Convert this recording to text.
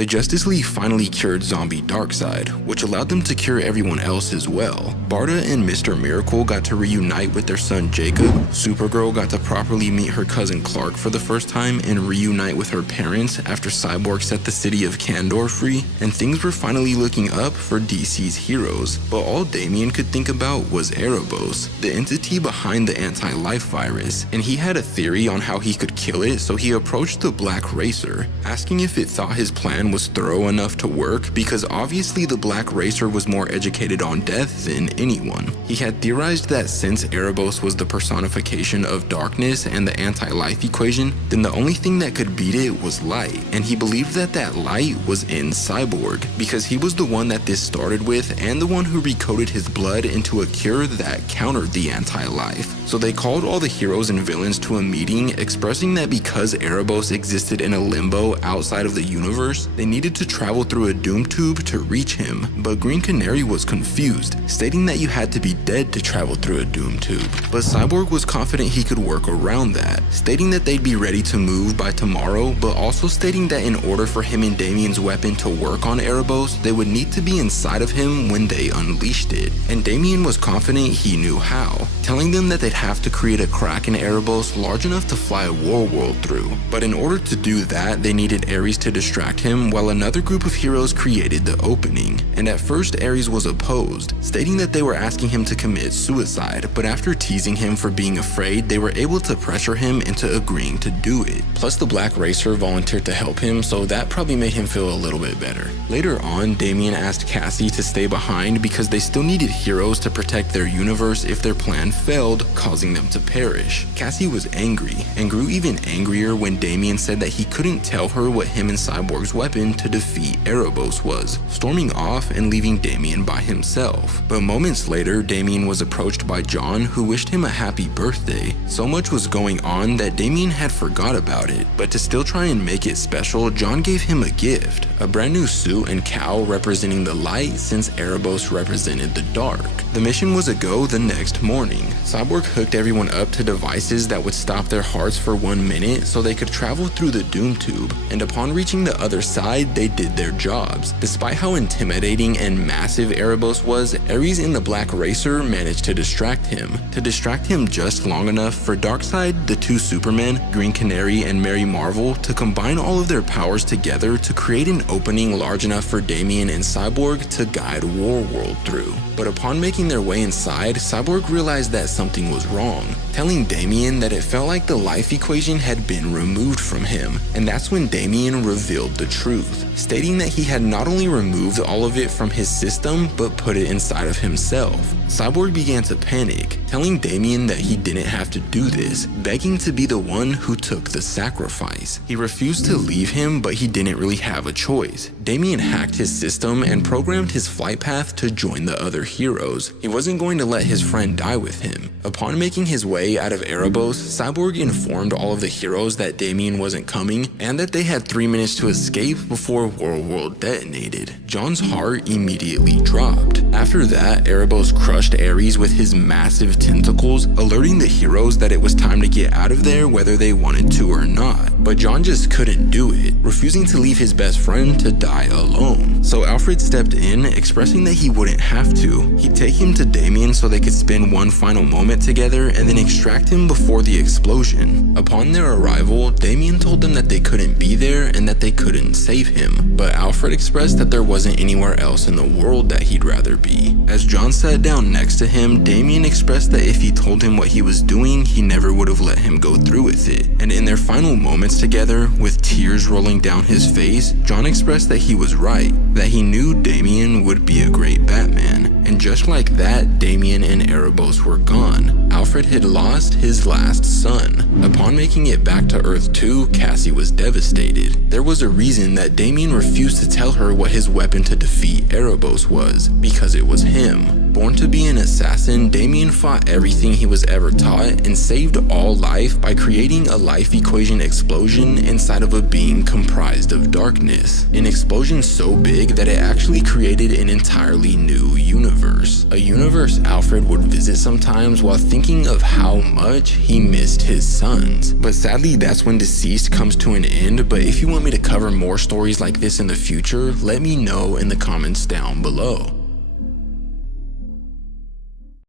The Justice League finally cured zombie Darkseid, which allowed them to cure everyone else as well. Barda and Mr. Miracle got to reunite with their son Jacob, Supergirl got to properly meet her cousin Clark for the first time and reunite with her parents after Cyborg set the city of Kandor free, and things were finally looking up for DC's heroes. But all Damian could think about was Erebos, the entity behind the anti-life virus, and he had a theory on how he could kill it, so he approached the Black Racer, asking if it thought his plan was thorough enough to work, because obviously the Black Racer was more educated on death than anyone. He had theorized that since Erebos was the personification of darkness and the anti-life equation, then the only thing that could beat it was light, and he believed that that light was in Cyborg, because he was the one that this started with and the one who recoded his blood into a cure that countered the anti-life. So they called all the heroes and villains to a meeting, expressing that because Erebos existed in a limbo outside of the universe, they needed to travel through a doom tube to reach him. But Green Canary was confused, stating that you had to be dead to travel through a doom tube. But Cyborg was confident he could work around that, stating that they'd be ready to move by tomorrow, but also stating that in order for him and Damian's weapon to work on Erebos, they would need to be inside of him when they unleashed it. And Damian was confident he knew how, telling them that they'd have to create a crack in Erebos large enough to fly a war world through. But in order to do that, they needed Ares to distract him, while another group of heroes created the opening. And at first Ares was opposed, stating that they were asking him to commit suicide, but after teasing him for being afraid, they were able to pressure him into agreeing to do it. Plus the Black Racer volunteered to help him, so that probably made him feel a little bit better. Later on, Damian asked Cassie to stay behind because they still needed heroes to protect their universe if their plan failed, causing them to perish. Cassie was angry, and grew even angrier when Damian said that he couldn't tell her what him and Cyborg's weapon to defeat Erebos was, storming off and leaving Damian by himself. But moments later, Damian was approached by John, who wished him a happy birthday. So much was going on that Damian had forgot about it, but to still try and make it special, John gave him a gift, a brand new suit and cowl representing the light since Erebos represented the dark. The mission was a go the next morning. Cyborg hooked everyone up to devices that would stop their hearts for 1 minute so they could travel through the doom tube, and upon reaching the other side, they did their jobs. Despite how intimidating and massive Erebos was, Ares and the Black Racer managed to distract him just long enough for Darkseid, the two Supermen, Green Canary, and Mary Marvel to combine all of their powers together to create an opening large enough for Damian and Cyborg to guide Warworld through. But upon making their way inside, Cyborg realized that something was wrong, telling Damian that it felt like the life equation had been removed from him, and that's when Damian revealed the truth, stating that he had not only removed all of it from his system, but put it inside of himself. Cyborg began to panic, telling Damian that he didn't have to do this, begging to be the one who took the sacrifice. He refused to leave him, but he didn't really have a choice. Damian hacked his system and programmed his flight path to join the other heroes. He wasn't going to let his friend die with him. Upon making his way out of Erebos, Cyborg informed all of the heroes that Damian wasn't coming and that they had 3 minutes to escape before Warworld detonated. John's heart immediately dropped. After that, Erebos crushed Ares with his massive tentacles, alerting the heroes that it was time to get out of there whether they wanted to or not. But John just couldn't do it, refusing to leave his best friend to die alone. So Alfred stepped in, expressing that he wouldn't have to. He'd take him to Damian so they could spend one final moment together and then extract him before the explosion. Upon their arrival, Damian told them that they couldn't be there and that they couldn't save him, but Alfred expressed that there wasn't anywhere else in the world that he'd rather be. As John sat down next to him, Damian expressed that if he told him what he was doing, he never would have let him go through with it. And in their final moments together, with tears rolling down his face, John expressed that he was right, that he knew Damian would be a great Batman. And just like that, Damian and Erebos were gone. Alfred had lost his last son. Upon making it back to Earth 2, Cassie was devastated. There was a reason that Damian refused to tell her what his weapon to defeat Erebos was, because it was him. Born to be an assassin, Damian fought everything he was ever taught and saved all life by creating a life equation explosion inside of a being comprised of darkness. In explosion so big that it actually created an entirely new universe. A universe Alfred would visit sometimes while thinking of how much he missed his sons. But sadly, that's when Deceased comes to an end. But if you want me to cover more stories like this in the future, let me know in the comments down below.